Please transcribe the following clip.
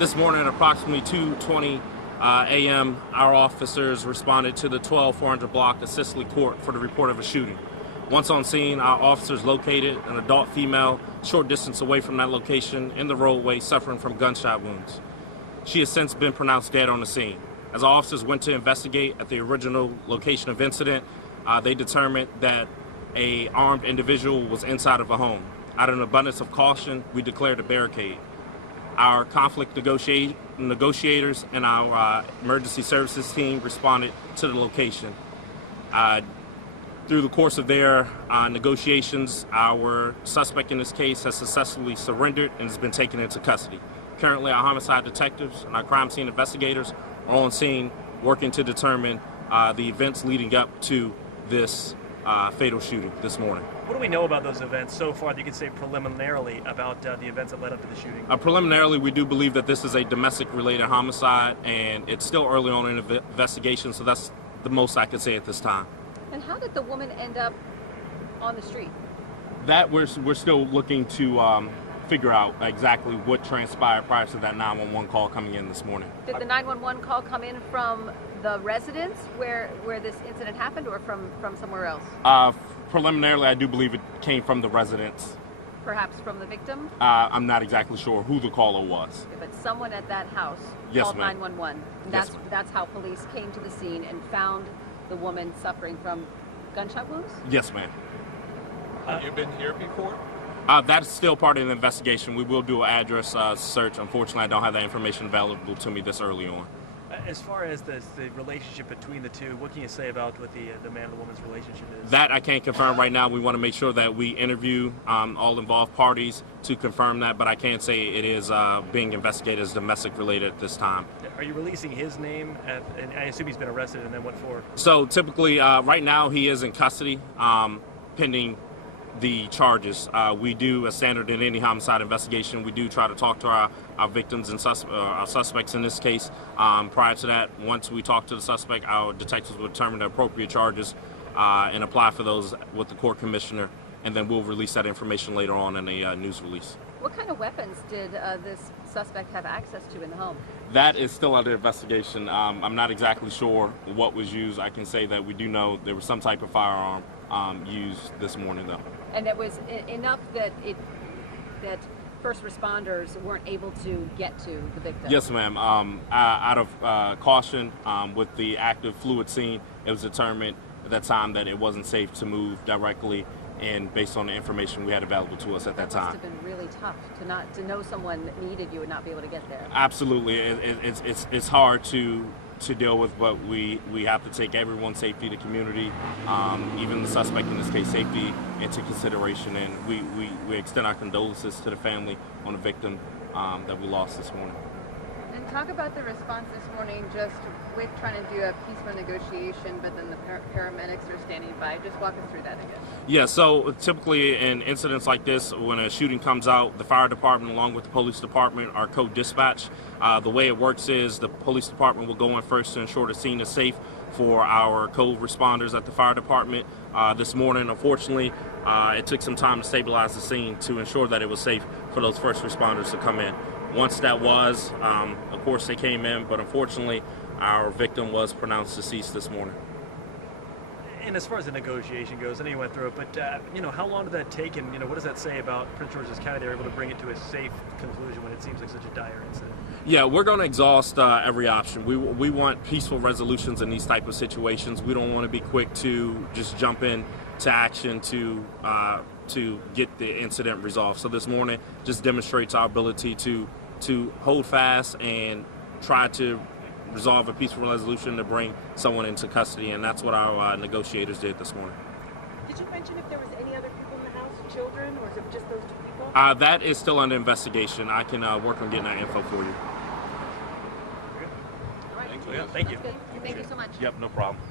This morning at approximately 2:20 a.m., our officers responded to the 12400 block of Cicely Court for the report of a shooting. Once on scene, our officers located an adult female short distance away from that location in the roadway suffering from gunshot wounds. She has since been pronounced dead on the scene. As our officers went to investigate at the original location of incident, they determined that an armed individual was inside of a home. Out of an abundance of caution, we declared a barricade. Our conflict negotiators and our emergency services team responded to the location. Through the course of their negotiations, our suspect in this case has successfully surrendered and has been taken into custody. Currently, our homicide detectives and our crime scene investigators are on scene working to determine the events leading up to this fatal shooting this morning. What do we know about those events so far that you can say preliminarily about the events that led up to the shooting? Preliminarily, we do believe that this is a domestic-related homicide, and it's still early on in the investigation, so that's the most I could say at this time. And how did the woman end up on the street? That we're still looking to figure out exactly what transpired prior to that 911 call coming in this morning. Did the 911 call come in from the residence where this incident happened, or from somewhere else? Preliminarily, I do believe it came from the residence. Perhaps from the victim? I'm not exactly sure who the caller was. Okay, but someone at that house Yes, called ma'am. 911. Yes, That's how police came to the scene and found the woman suffering from gunshot wounds? Yes, ma'am. Have you been here before? That's still part of the investigation. We will do an address search. Unfortunately, I don't have that information available to me this early on. As far as the relationship between the two, what can you say about what the man and the woman's relationship is? That I can't confirm right now. We want to make sure that we interview all involved parties to confirm that, but I can't say it is being investigated as domestic related at this time. Are you releasing his name? And I assume he's been arrested, and then what for? So typically, right now he is in custody pending the charges. We do, as standard in any homicide investigation, we do try to talk to our victims and our suspects in this case. Prior to that, once we talk to the suspect, our detectives will determine the appropriate charges and apply for those with the court commissioner, and then we'll release that information later on in a news release. What kind of weapons did this suspect have access to in the home? That is still under investigation. I'm not exactly sure what was used. I can say that we do know there was some type of firearm used this morning, though. And it was enough that first responders weren't able to get to the victim? Yes, ma'am. Out of caution, with the active fluid scene, it was determined at that time that it wasn't safe to move directly, and based on the information we had available to us at that time. It must have been really tough to know someone that needed you and not be able to get there. Absolutely. It's hard to deal with, but we have to take everyone's safety, the community, even the suspect in this case, safety into consideration, and we extend our condolences to the family on the victim that we lost this morning. And talk about the response this morning, just with trying to do a peaceful negotiation, but then the paramedics are standing by. Just walk us through that again. Yeah, so typically in incidents like this, when a shooting comes out, the fire department along with the police department are co-dispatch. The way it works is the police department will go in first to ensure the scene is safe for our co-responders at the fire department. This morning, unfortunately, it took some time to stabilize the scene to ensure that it was safe for those first responders to come in. Once that was, of course, they came in, but unfortunately, our victim was pronounced deceased this morning. And as far as the negotiation goes, I know you went through it, but how long did that take, and what does that say about Prince George's County? They're able to bring it to a safe conclusion when it seems like such a dire incident. Yeah, we're going to exhaust every option. We want peaceful resolutions in these type of situations. We don't want to be quick to just jump in to action to get the incident resolved. So this morning just demonstrates our ability to hold fast and try to resolve a peaceful resolution to bring someone into custody, and that's what our negotiators did this morning. Did you mention if there was any other people in the house, children, or is it just those two people? That is still under investigation. I can work on getting that info for you. Thank you. Thank you so much. Yep, no problem.